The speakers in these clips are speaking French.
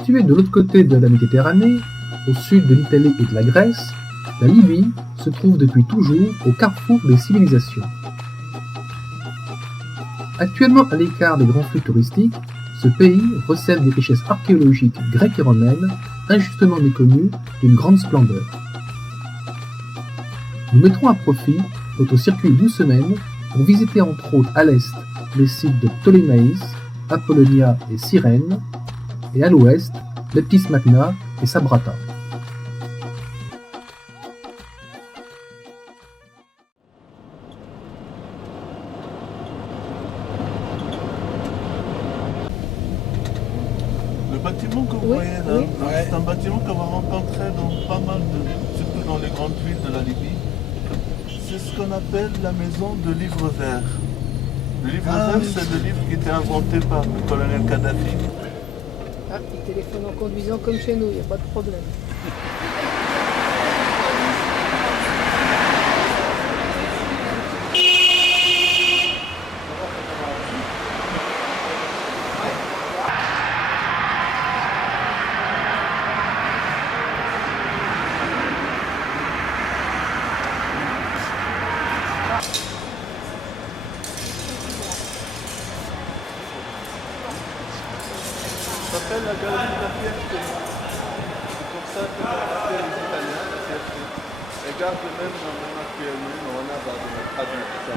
Située de l'autre côté de la Méditerranée, au sud de l'Italie et de la Grèce, la Libye se trouve depuis toujours au carrefour des civilisations. Actuellement à l'écart des grands flux touristiques, ce pays recèle des richesses archéologiques grecques et romaines, injustement méconnues, d'une grande splendeur. Nous mettrons à profit notre circuit d'une semaine pour visiter entre autres à l'est les sites de Ptolémaïs, Apollonia et Cyrène, et à l'ouest, Leptis Magna et Sabrata. Le bâtiment que vous voyez là, c'est un bâtiment qu'on va rencontrer dans pas mal surtout dans les grandes villes de la Libye. C'est ce qu'on appelle la maison de livre vert. Le livre vert, c'est le livre qui était inventé par le colonel Kadhafi. Ah, il téléphone en conduisant comme chez nous, il n'y a pas de problème. Ça s'appelle la galerie de la fierté. C'est pour ça que l'appellent les Italiens, la fierté. Et garde le même nom actuellement, mais on a traduit tout ça.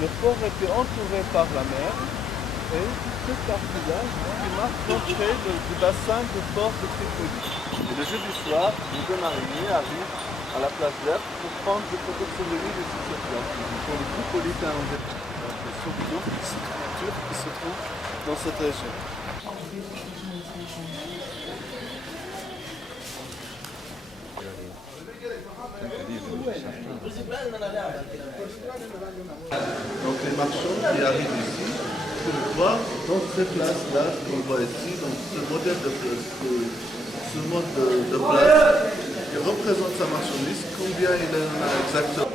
Le port était entouré par la mer et cette partie-là qui marque l'entrée du bassin du port de Tripoli. Et le jeu du soir, les deux mariniers arrivent à la place verte pour prendre des photos de souvenirs de ces surplats. Pour les Tripolitains en fait, des souvenirs de ces cultures qui se trouvent dans cette région. Donc les marchands qui arrivent ici peuvent voir dans ces places-là qu'on voit ici, donc ce modèle ce mode de place qui représente sa marchandise, combien il en a exactement.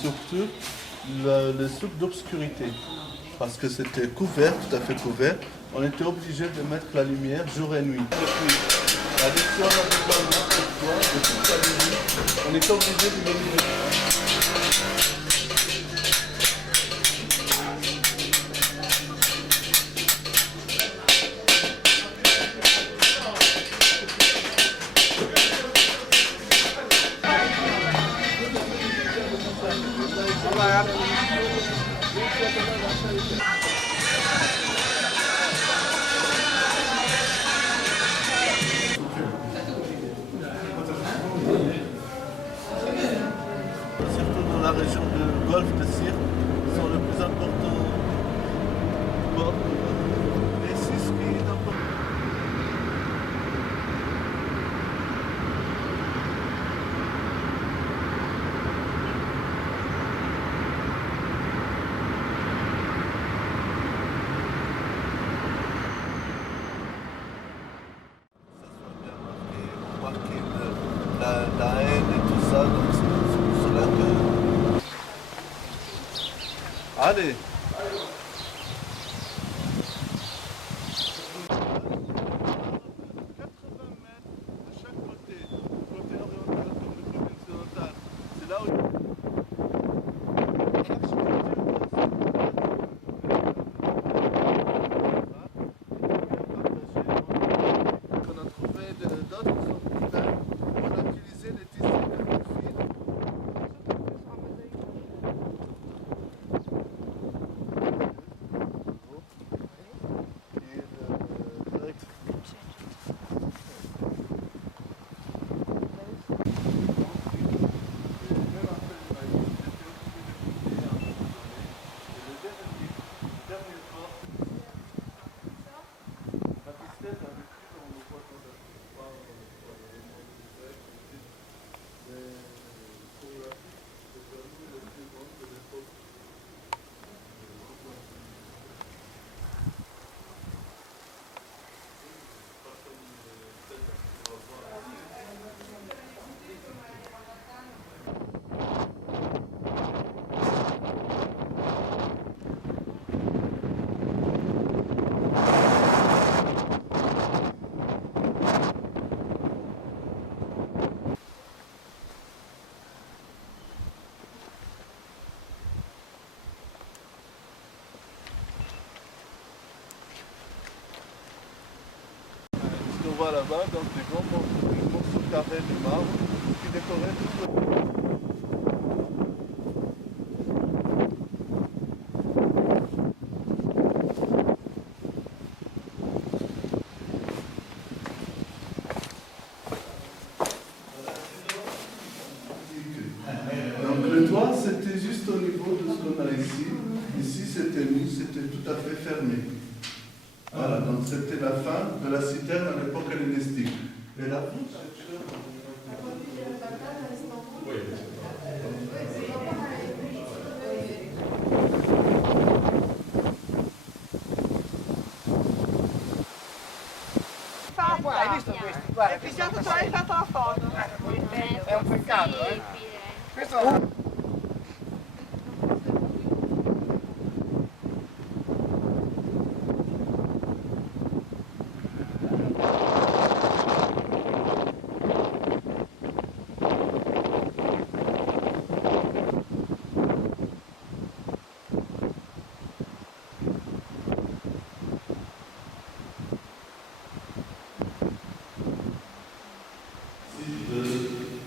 Surtout les soupes d'obscurité. Parce que c'était couvert, tout à fait couvert, on était obligé de mettre la lumière jour et nuit. Si on a besoin de notre toit, de toute la nuit, on est obligé de l'illumer. Surtout dans la région du golfe de Sirte, qui sont les plus importants ports. Et c'est ce qui est important. La haine et tout ça, donc c'est cela que... Allez! vois là-bas, donc des grands morceaux carrés de marbre qui décoraient tout le... Donc le toit, c'était juste au niveau de ce qu'on a ici. Ici, c'était mis, c'était tout à fait fermé. Voilà, donc c'était la fin de la citerne à l'époque hellénistique. Et la voûte, Hai visto questo? Guarda, Cristiano tu hai fatto la foto. È un peccato, eh? Questo è...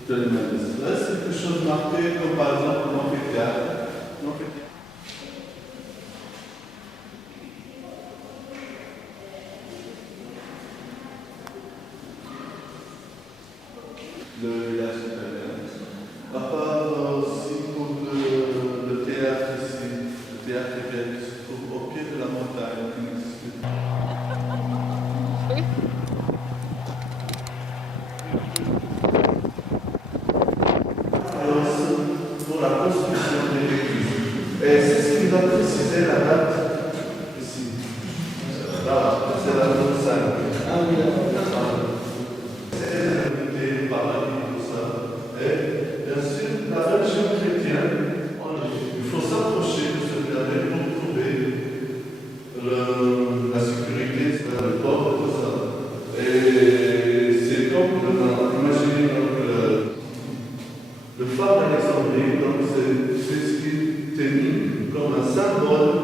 Là, c'est quelque chose marqué comme par exemple l'amphithéâtre. Le village italien. À part aussi pour le théâtre ici, le théâtre qui se trouve au pied de la montagne. Pour la construction de l'église. Et c'est ce qui va préciser la date ici. Là, c'est la date 5. Ah oui, c'est interprété par la Bible, tout ça. Et bien sûr, la religion chrétienne, il faut s'approcher de ce dernier pour trouver la sécurité, le port et tout ça. Et c'est comme, imaginez le phare d'Alexandrie, donc c'est ce qui est mis comme un symbole.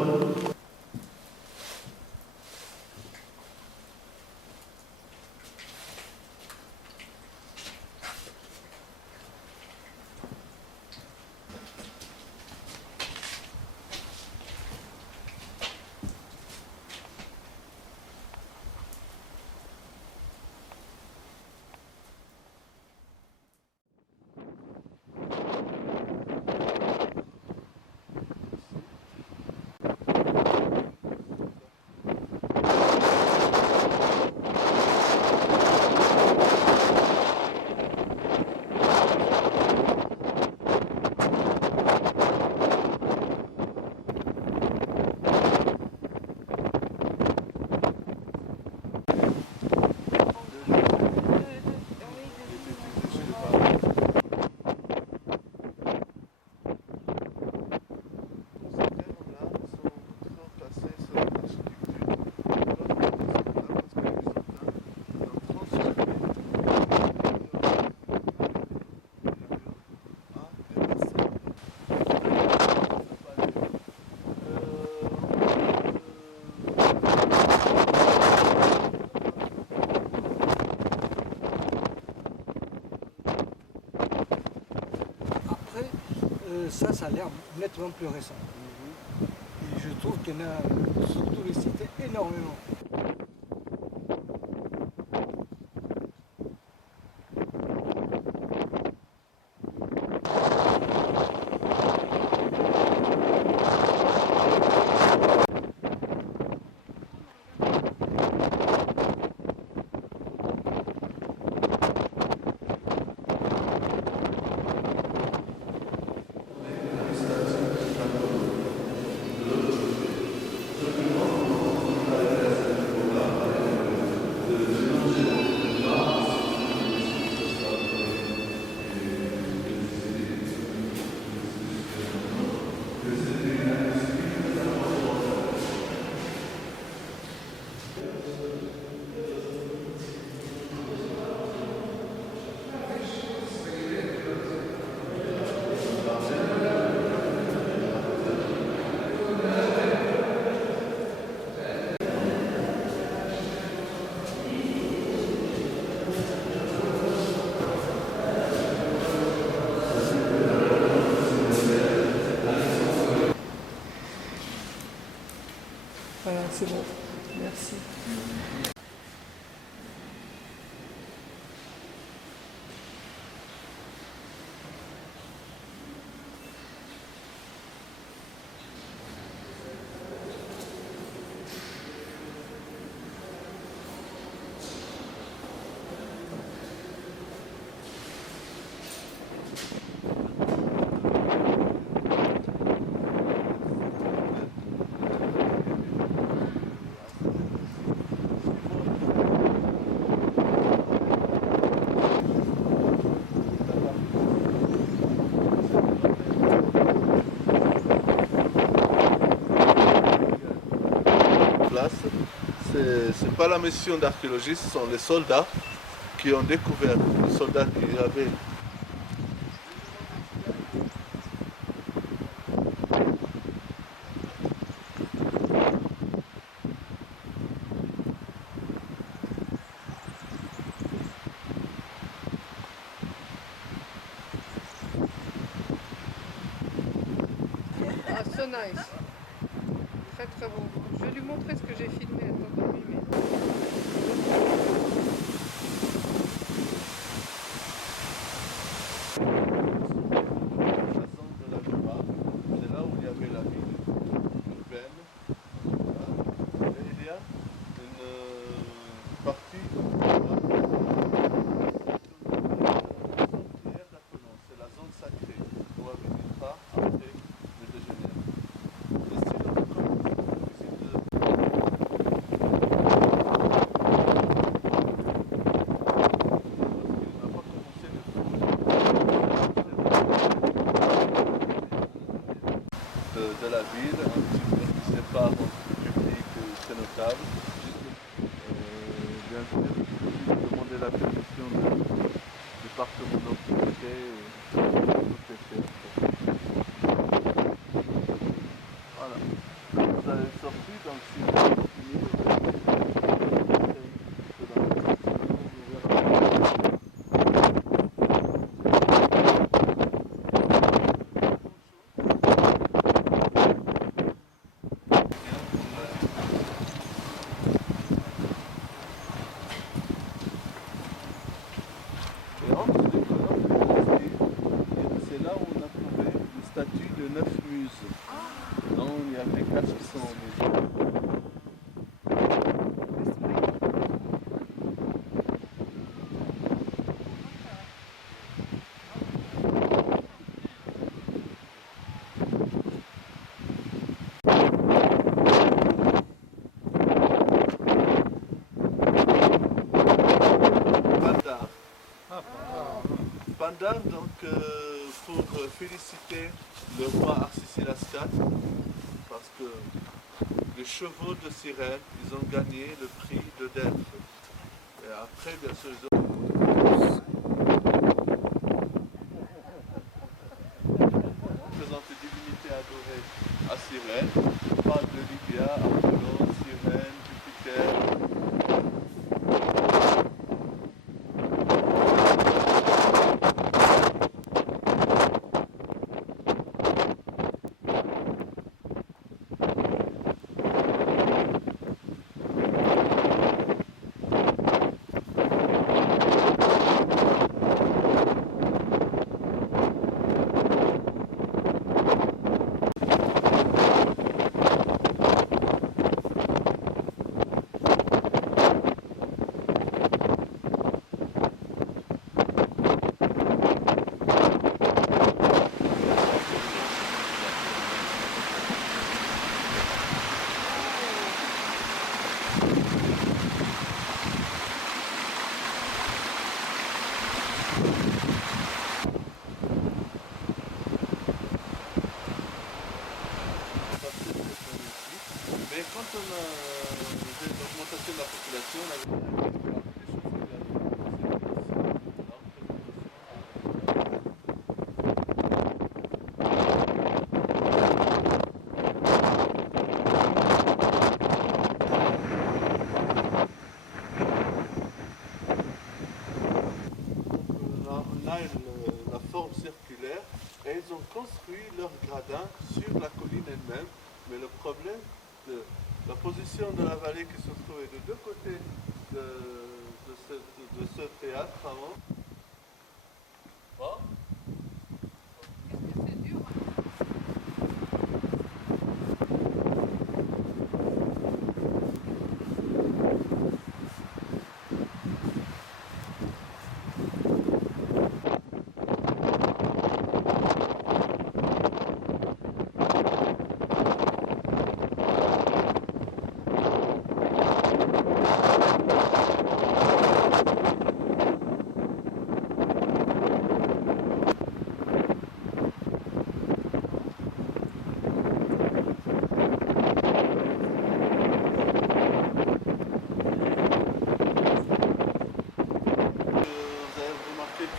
Ça a l'air nettement plus récent. Et je trouve qu'il y en a sur tous les sites énormément. C'est bon. Merci. C'est pas la mission d'archéologie, ce sont les soldats qui ont découvert, les soldats qui avaient. Ah, so nice. Très très bon. Je vais lui montrer ce que j'ai filmé. Attends, lui, mais... C'est là où il y avait la ville urbaine. Et il y a une partie c'est la zone sacrée où habitera après le déjeuner. Et si on de la ville, un petit mur qui sépare entre public très notable. Bien sûr, demander la permission du département d'autorité Voilà. Vous avez sorti, donc si vous avez fini, et entre les colonnes, c'est là où on a trouvé une statue de 9 muses. Non, il y avait 400 muses. Pandar. Pandar, donc, pour féliciter le roi Arcisilas IV, parce que les chevaux de sirène, ils ont gagné le prix de Delphes. Et après, bien sûr, ils ont présenté divinité adorée à Cyrène. Je parle de Lydia, Apollon, Cyrène, Jupiter. Mais quand on a une augmentation de la population, on a des choses on a la forme circulaire et ils ont construit leur gradin sur la colline elle-même. Mais le problème La position de la vallée qui se trouvait de deux côtés de ce théâtre avant. Bon. Qu'est-ce que c'est dur, hein?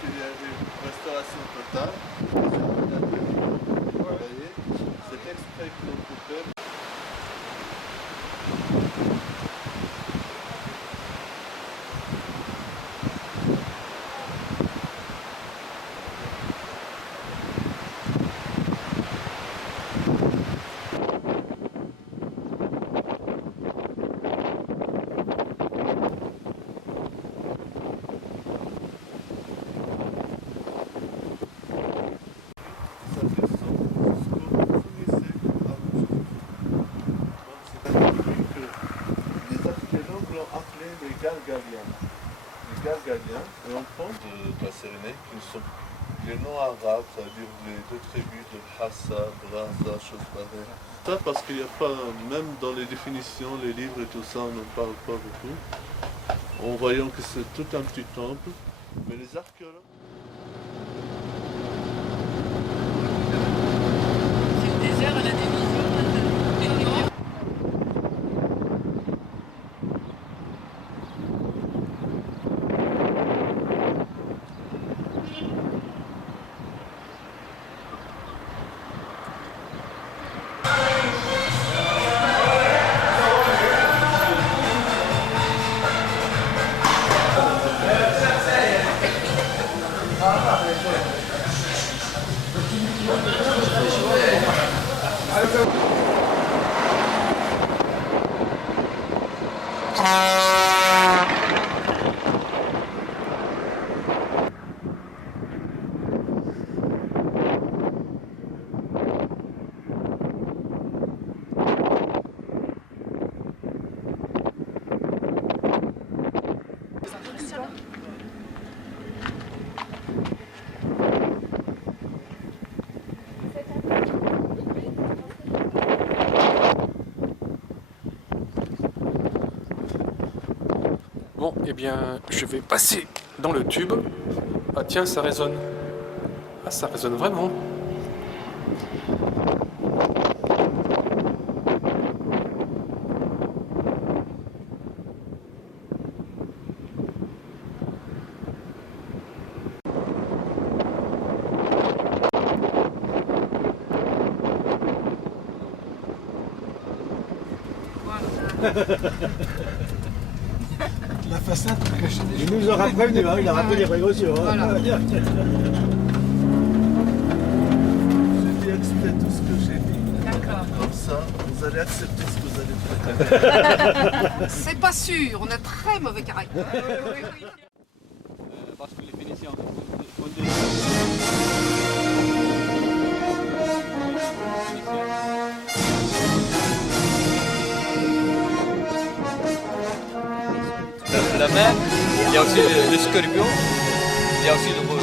Qu'il y a une restauration totale. Vous voyez, c'est extrait qu'ils ont coupé. Les Galgaliens, et on prend de la Cyrénée, qui sont les noms arabes, c'est-à-dire les deux tribus de Hassa, Braza, chose pareille. Ça parce qu'il n'y a pas, même dans les définitions, les livres et tout ça, on ne parle pas beaucoup. En voyant que c'est tout un petit temple, mais les archéologues... C'est le désert à la division. Bon, eh bien, je vais passer dans le tube. Ah tiens, ça résonne. Ah, ça résonne vraiment. La façade cachée des Il nous aura prévenu, hein, il a rappelé les précautions. Hein. Voilà. J'ai dit exprès tout ce que j'ai dit. D'accord. Comme ça, vous allez accepter ce que vous allez préparer. C'est pas sûr, on a très mauvais caractère. Oui. Parce que les Phéniciens la mer, il y a aussi le scorpion, il y a aussi le vol.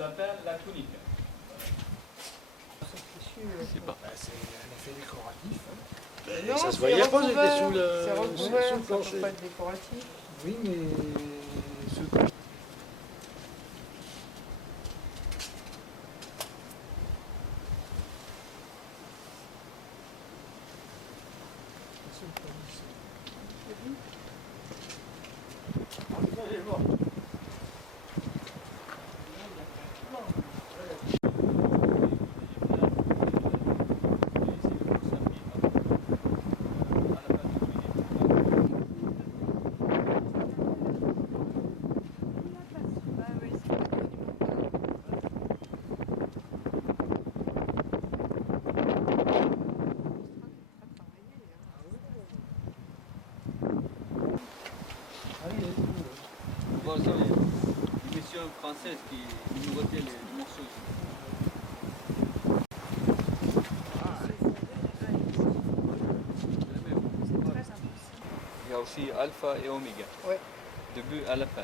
l'appelle la tunique. C'est pas. C'est un effet décoratif. Non, ça se c'est voyait pas, recouvert. c'était sous le- C'est sous recouvert, le ça plancher. peut pas être décoratif. Oui, mais ce On voit aussi les émissions françaises qui nous retiennent les morceaux. Il y a aussi alpha et oméga. Ouais. Début à la fin.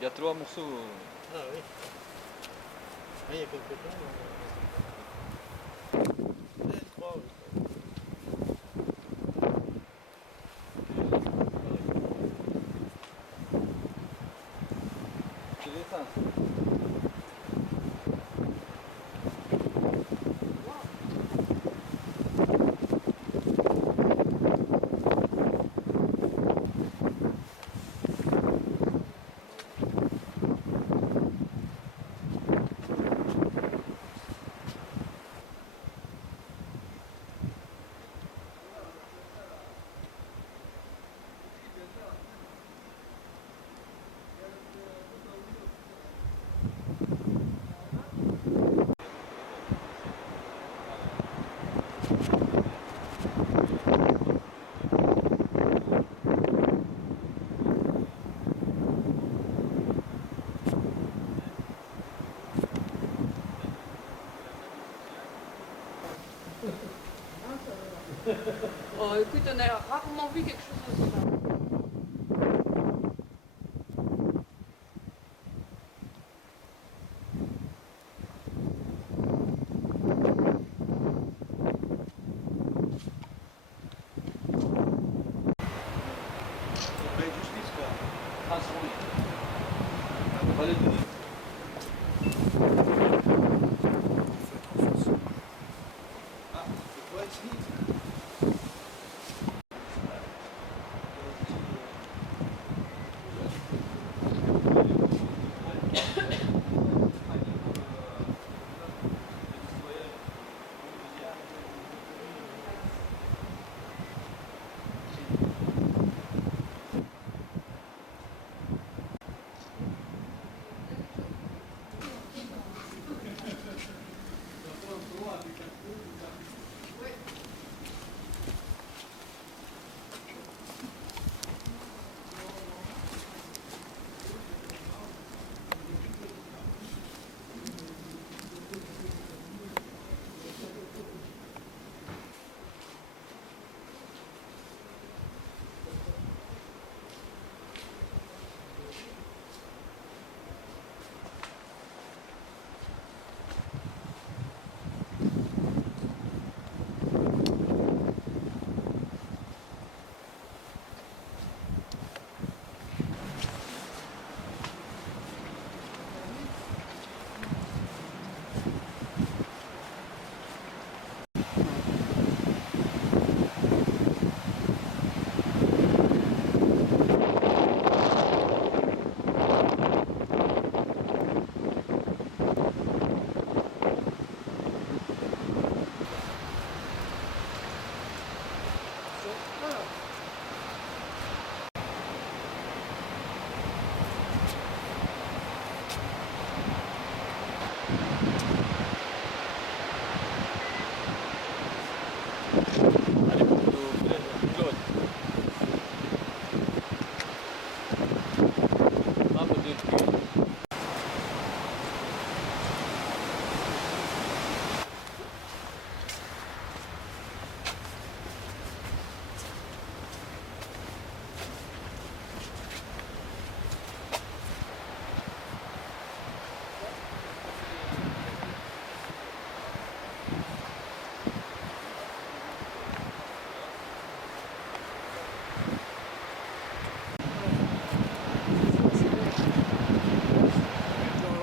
Il y a 3 morceaux. Ah oui. Ah, il y a quelque temps. Je crois, oui. C'est les sens. Oh, écoute, on a rarement vu quelque chose aussi là. On fait justice quoi. Transformé. On va le donner. Ah, c'est quoi ici?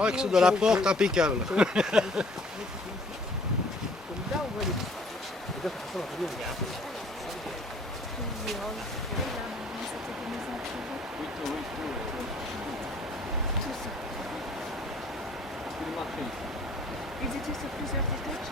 Axe de la porte impeccable. Ils étaient sur plusieurs étages.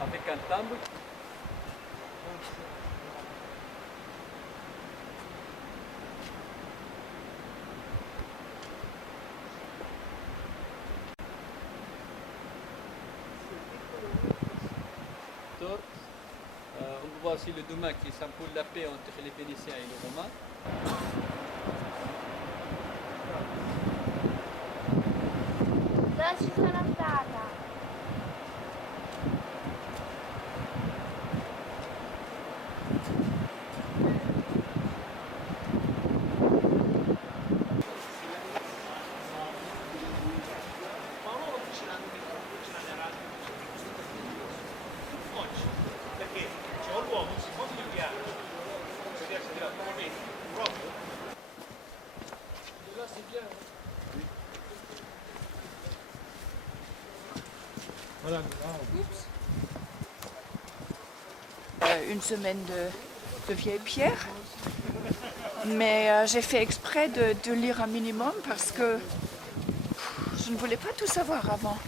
Avec un timbre. On voit aussi le domaine qui s'ampoule la paix entre les Vénitiens et les Romains. Dove ci sono andata? Une semaine de vieilles pierres, mais j'ai fait exprès de lire un minimum parce que je ne voulais pas tout savoir avant.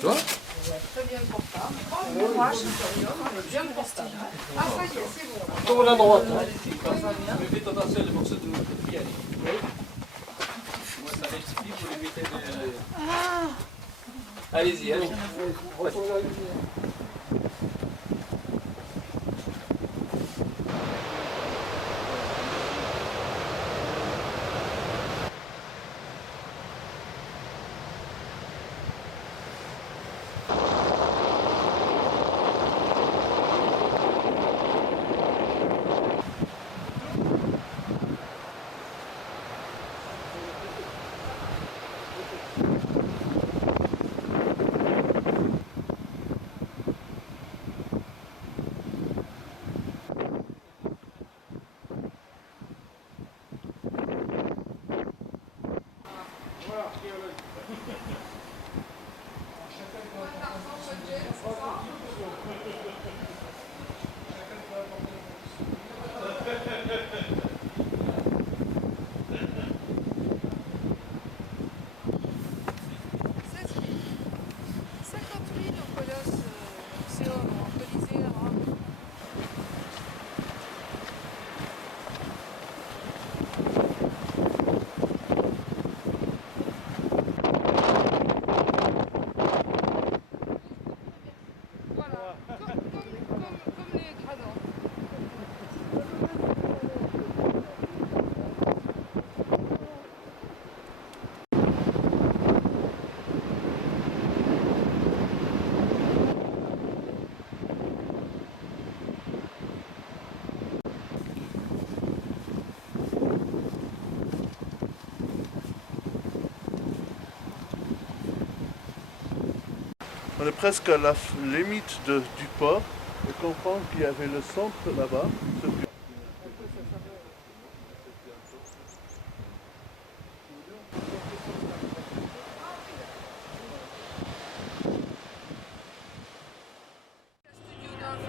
Tu vois? Très bien portable. Moi, je bien portable. Ah, ça y est, c'est bon. Tourne à droite. Faites attention les morceaux de notre pied. Moi, ça m'explique pour éviter de... Allez-y, allez. On est presque à la limite du port et comprend qu'il y avait le centre là-bas.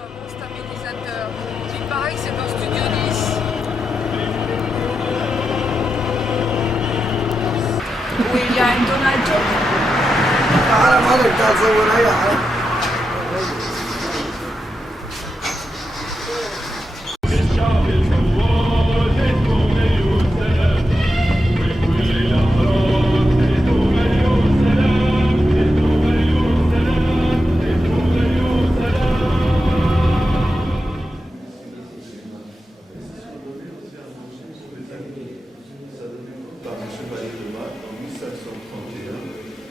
Mon stabilisateur. Il paraît que c'est dans Studio 10. Où il y a un Donald Trump. Par le chevalier de Malte en 1531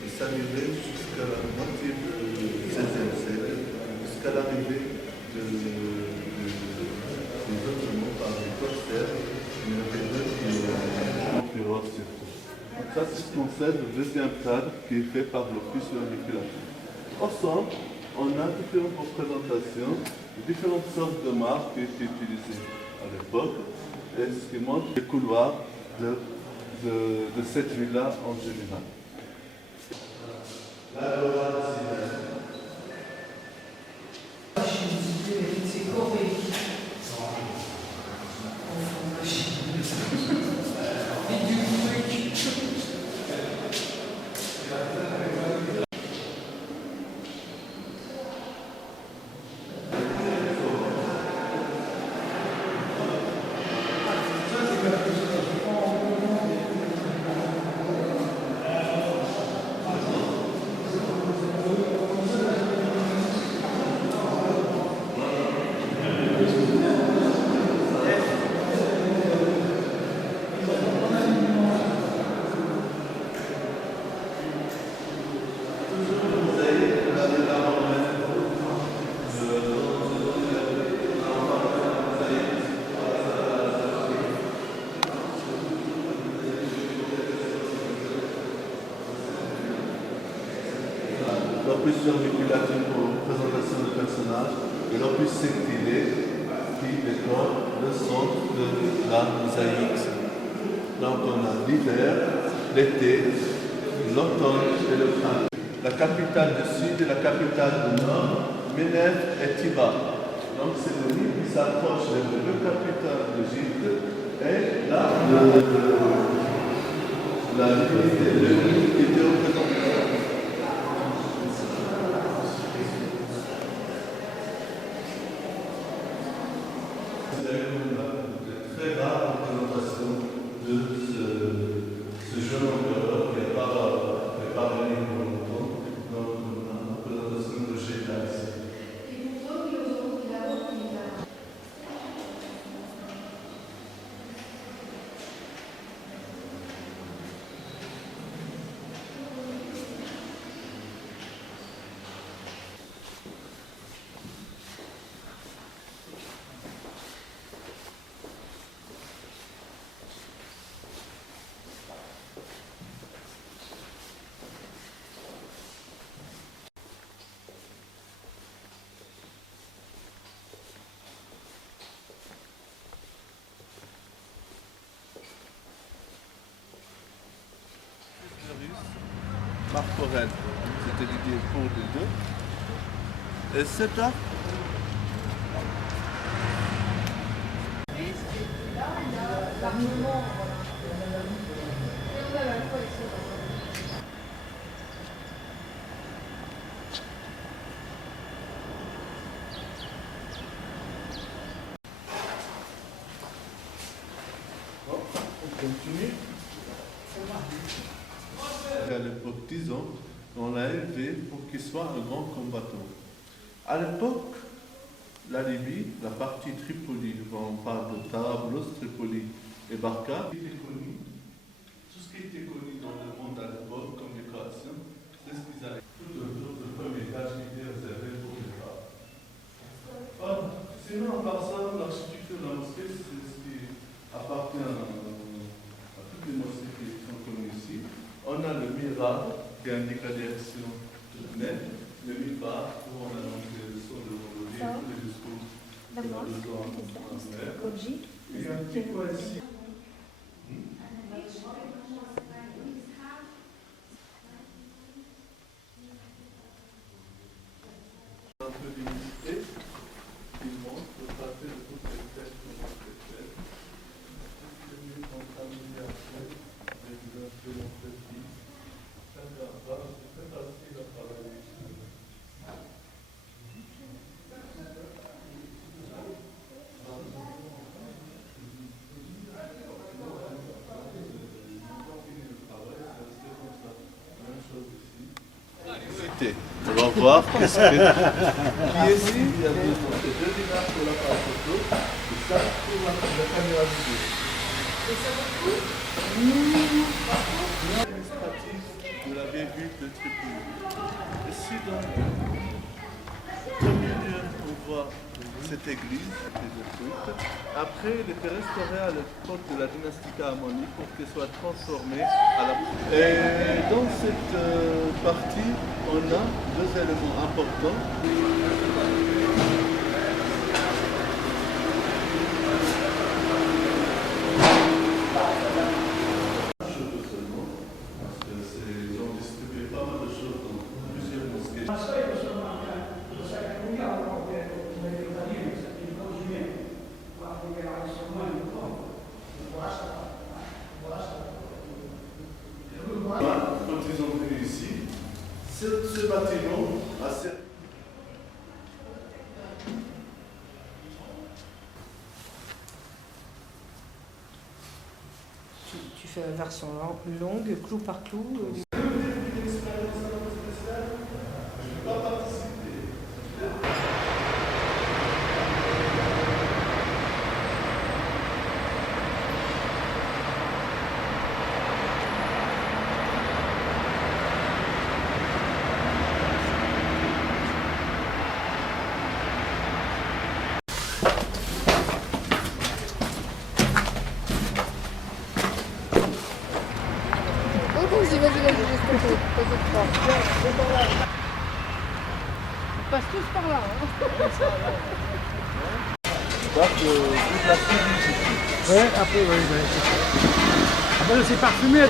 et s'arrivait jusqu'à la moitié du XVIe siècle, jusqu'à l'arrivée des Ottomans par les corsaires, une période qui est surtout. Ça, c'est ce qu'on sait le deuxième cadre qui est fait par l'office de manipulation. Ensemble, on a différentes représentations, différentes sortes de marques qui étaient utilisées à l'époque, et ce qui montre les couloirs de cette ville-là en général. L'opus circulatif pour représentation de personnages et l'opus sectilé qui décore le centre de la mosaïque. Donc on a l'hiver, l'été, l'automne et le printemps. La capitale du sud et la capitale du nord, Ménève et Tiba. Donc c'est le Nil qui s'approche des deux capitales d'Égypte et là la divinité de Nil qui était représentée. Très rare représentation de ce jeune empereur qui n'a pas régné pour longtemps, donc une représentation de Chétas. Marc Aurèle, c'était l'idée pour les deux. Et c'est là. Bon, on continue. À l'époque, disons, on l'a élevé pour qu'il soit un grand combattant. À l'époque, la Libye, la partie Tripoli, on parle de Tarablos, Tripoli et Barca, était connu. Tout ce qui était connu dans le monde à l'époque, comme décoration, c'est ce qu'ils avaient. Tout autour du premier étage qui était réservé pour les femmes. Sinon, à part ça, l'architecture de la mosquée, c'est ce qui appartient à toutes les mosquées qui sont connues ici. On a le mihrab qui indique la direction de la mer, le mi-part, où on a donc le son de l'Hollywood jusqu'au il y a un petit coin ici. Un peu d'humidité, il montre le pâté de toutes les fêtes qu'on a faites. C'est mieux qu'on termine après, avec un peu de petit. C'est facile à travailler. On va voir qu'est-ce que... Qui est ici? Il y a 2 dinars pour l'appareil photo et ça pour la caméra vidéo. Et ça vaut quoi? L'administratif de la vieille ville de Tripoli. Ici donc, au milieu on voit cette église qui est détruite. Après, elle était restaurée à l'époque de la dynastie Ka'amani pour qu'elle soit transformée à la... Et dans cette partie, on a 2 éléments importants. Parce que ils ont distribué pas mal de choses dans plusieurs mosquées. Quand ils ont venu ici, ce bâtiment a servi. Tu fais la version longue, clou par clou. Vas-y, on passe tous par là. Ouais, après, ouais. Après, c'est parfumé.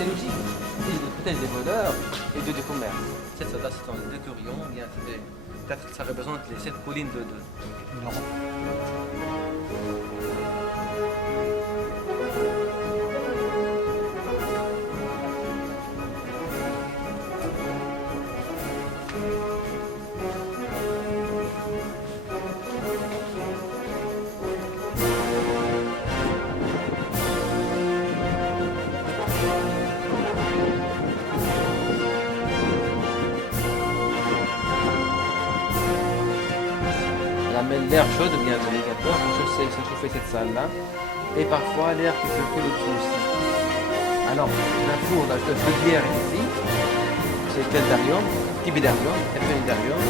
C'est aussi peut-être des voleurs et de commerce. Ces soldats, ce sont des déturions, bien peut-être que ça représente les 7 collines de l'Europe. L'air chaud devient de l'évaporateur pour chauffer cette salle-là. Et parfois l'air qui circule au-dessus aussi. Alors, la four, la chaudière est ici. C'est Tendarium, Tibidarium, Ephenidarium.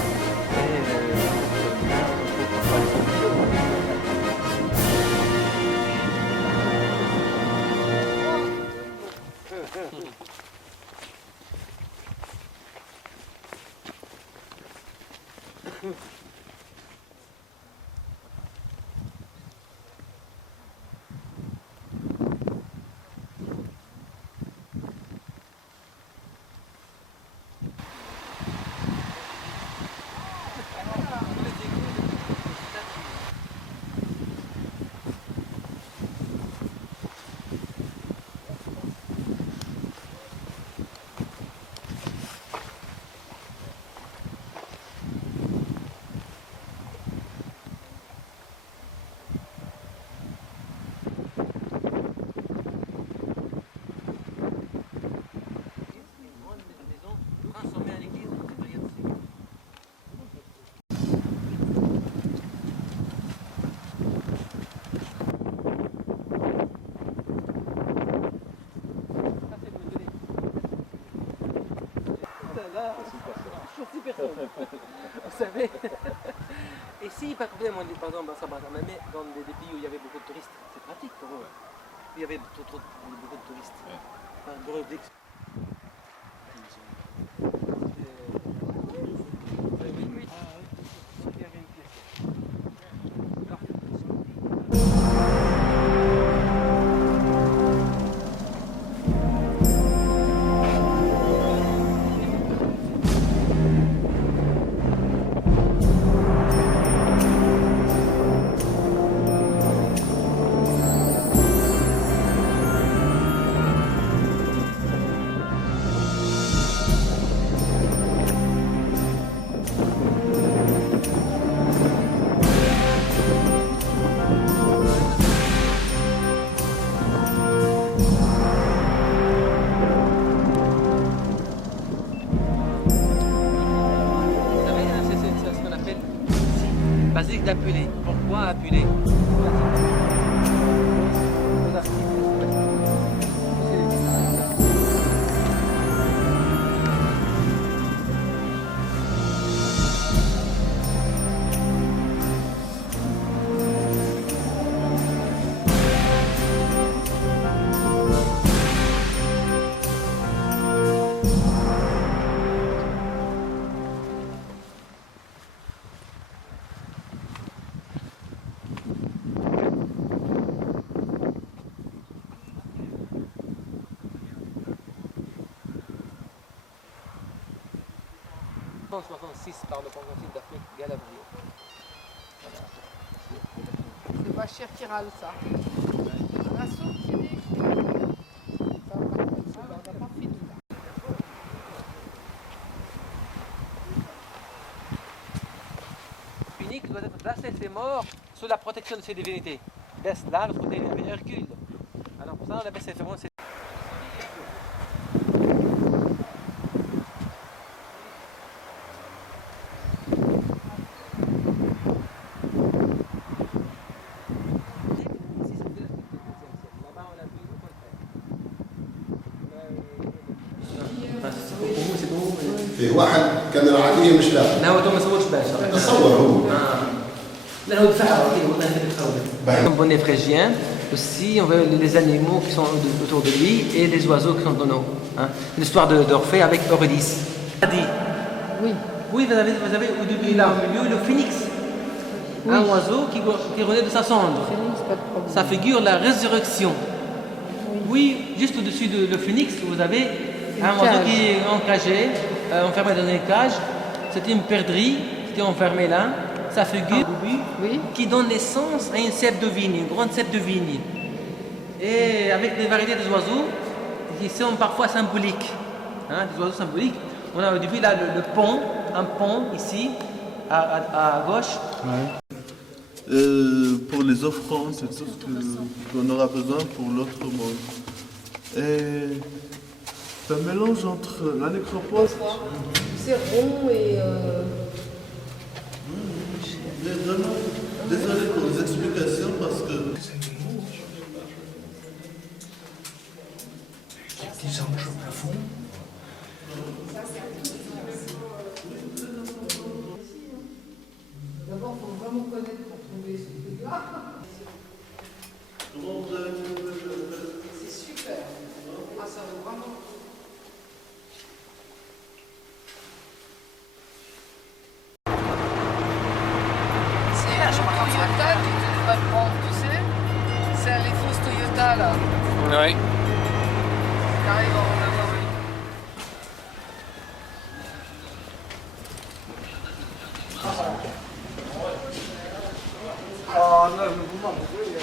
Vous savez, et si par exemple, par exemple mais dans des pays où il y avait beaucoup de touristes, c'est pratique pour eux. Il y avait beaucoup de touristes. Basilique d'Apulée. Pourquoi Apulée? En 1966 par le Congrès d'Afrique Galabrio. C'est Bachir Kiral ça. La soupe qui est Unique doit être placé ses morts sous la protection de ses divinités. Baisse là, l'autre côté, il y avait Hercule. Alors pour ça, on a baissé ses morts. في واحد كاميرا عادية مش لاقي. لا هو تو ما صورش باشا. تصور هو. لا هو دفعها والله هذا bonnet phrygien aussi on voit les animaux qui sont autour de lui et les oiseaux qui sont dans nos. Hein. L'histoire d'Orphée avec Eurydice. Oui. Oui, vous avez au début là au milieu le phénix. Oui. Un oiseau qui renaît de sa cendre. Phénix, pas de problème. Ça figure la résurrection. Oui. Oui, juste au-dessus de le phénix, vous avez un oiseau qui est encagé, enfermé dans une cage. C'était une perdrix qui était enfermée là. Sa figure qui donne naissance à une cèpe de vigne, une grande cèpe de vigne. Et avec des variétés d'oiseaux qui sont parfois symboliques, des oiseaux symboliques. On a au début là le pont, un pont ici, à gauche. Pour les offrandes, c'est tout ce qu'on aura besoin pour l'autre monde. Et c'est un mélange entre la nécropole. C'est rond et. Mais vraiment, désolé pour les explications parce que. Des petits anges au plafond. D'abord, il faut vraiment connaître pour trouver ce truc-là. Comment vous avez trouvé le C'est super. Ah, ça vaut vraiment. C'est un Toyota, tu devrais le prendre, tu sais. C'est les fausses Toyota là. Oui. T'arrives à en avoir une. Ah non, mais vous m'en voulez.